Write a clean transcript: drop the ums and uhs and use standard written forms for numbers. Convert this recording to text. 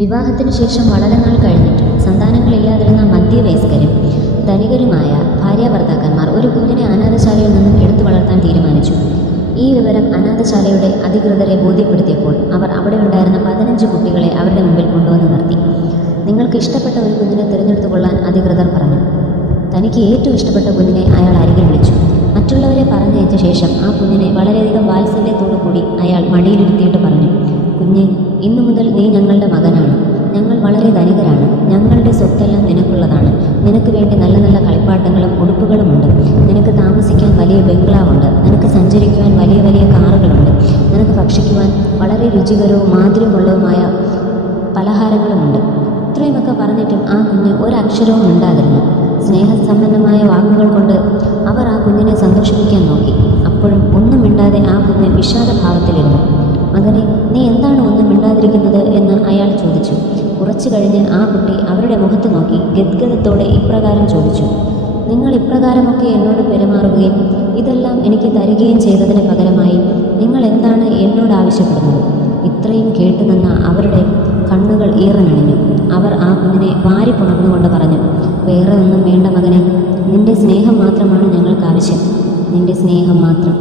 വിവാഹത്തിനു ശേഷം വളരെ നാൾ കഴിഞ്ഞിട്ടും സന്താനങ്ങളില്ലാതിരുന്ന മധ്യവയസ്കരും ധനികരുമായ ഭാര്യാഭർത്താക്കന്മാർ ഒരു കുഞ്ഞിനെ അനാഥശാലയിൽ നിന്നും എടുത്തു വളർത്താൻ തീരുമാനിച്ചു. ഈ വിവരം അനാഥശാലയുടെ അധികൃതരെ ബോധ്യപ്പെടുത്തിയപ്പോൾ അവർ അവിടെ ഉണ്ടായിരുന്ന 15 കുട്ടികളെ അവരുടെ മുമ്പിൽ കൊണ്ടുവന്ന് നിർത്തി. നിങ്ങൾക്ക് ഇഷ്ടപ്പെട്ട ഒരു കുഞ്ഞിനെ തിരഞ്ഞെടുത്തു കൊള്ളാൻ അധികൃതർ പറഞ്ഞു. തനിക്ക് ഏറ്റവും ഇഷ്ടപ്പെട്ട കുഞ്ഞിനെ അയാൾ അരികിൽ വിളിച്ചു. മറ്റുള്ളവരെ പറഞ്ഞയച്ച ശേഷം ആ കുഞ്ഞിനെ വളരെയധികം വാത്സല്യത്തോടു കൂടി അയാൾ മടിയിലിരുത്തിയിട്ട് പറഞ്ഞു, കുഞ്ഞെ, ഇന്നു മുതൽ നീ ഞങ്ങളുടെ മകനാണ്. ഞങ്ങൾ വളരെ ധനികരാണ്. ഞങ്ങളുടെ സ്വത്തെല്ലാം നിനക്കുള്ളതാണ്. നിനക്ക് വേണ്ടി നല്ല നല്ല കളിപ്പാട്ടങ്ങളും ഉടുപ്പുകളുമുണ്ട്. നിനക്ക് താമസിക്കാൻ വലിയ ബംഗ്ലാവുണ്ട്. നിനക്ക് സഞ്ചരിക്കുവാൻ വലിയ വലിയ കാറുകളുണ്ട്. നിനക്ക് ഭക്ഷിക്കുവാൻ വളരെ രുചികരവും മാധുര്യമുള്ളതുമായ പലഹാരങ്ങളുമുണ്ട്. ഇത്രയുമൊക്കെ പറഞ്ഞിട്ടും ആ കുഞ്ഞ് ഒരക്ഷരവും മിണ്ടാതിരുന്നു. സ്നേഹസമ്പന്നമായ വാക്കുകൾ കൊണ്ട് അവർ ആ കുഞ്ഞിനെ സന്തോഷിപ്പിക്കാൻ നോക്കി. അപ്പോഴും ഒന്നും മിണ്ടാതെ ആ കുഞ്ഞ് വിഷാദഭാവത്തിലിരുന്നു. മകനെ, നീ എന്താണ് ഒന്നും മിണ്ടാതിരിക്കുന്നത് എന്ന് അയാൾ ചോദിച്ചു. കുറച്ചു കഴിഞ്ഞ് ആ കുട്ടി അവരുടെ മുഖത്ത് നോക്കി ഗദ്ഗദത്തോടെ ഇപ്രകാരം ചോദിച്ചു, നിങ്ങൾ ഇപ്രകാരമൊക്കെ എന്നോട് പെരുമാറുകയും ഇതെല്ലാം എനിക്ക് തരികയും ചെയ്തതിന് പകരമായി നിങ്ങൾ എന്താണ് എന്നോട് ആവശ്യപ്പെടുന്നത്? ഇത്രയും കേട്ടുനിന്ന അവരുടെ കണ്ണുകൾ ഈറനണിഞ്ഞു. അവർ ആ കുഞ്ഞിനെ വാരി പുണർന്നുകൊണ്ട് പറഞ്ഞു, വേറെ ഒന്നും വേണ്ട മകനെ, നിന്റെ സ്നേഹം മാത്രമാണ് ഞങ്ങൾക്ക് ആവശ്യം. നിന്റെ സ്നേഹം മാത്രം.